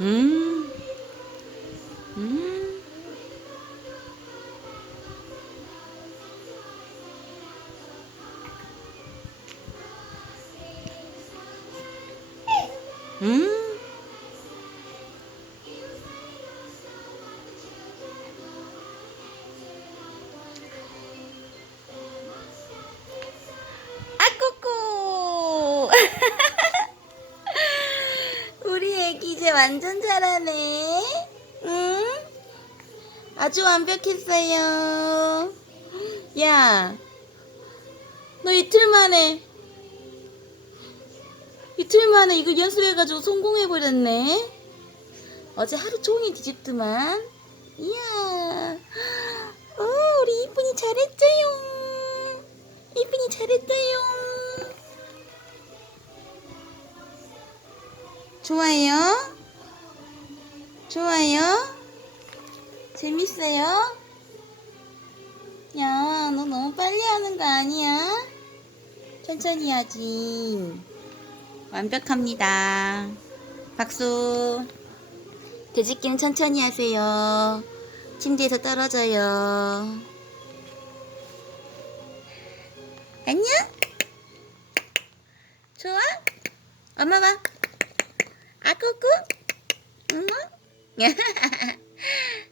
うん。うん。うん。あここ 애기 이제 완전 잘하네. 응? 아주 완벽했어요. 야, 너 이틀 만에, 이틀 만에 이거 연습해가지고 성공해버렸네. 어제 하루 종일 뒤집더만. 이야, 좋아요? 좋아요? 재밌어요? 야, 너 너무 빨리 하는 거 아니야? 천천히 하지. 완벽합니다. 박수. 돼지끼는 천천히 하세요. 침대에서 떨어져요. 안녕? 좋아? 엄마 봐. 아꾸꾸? 엄마?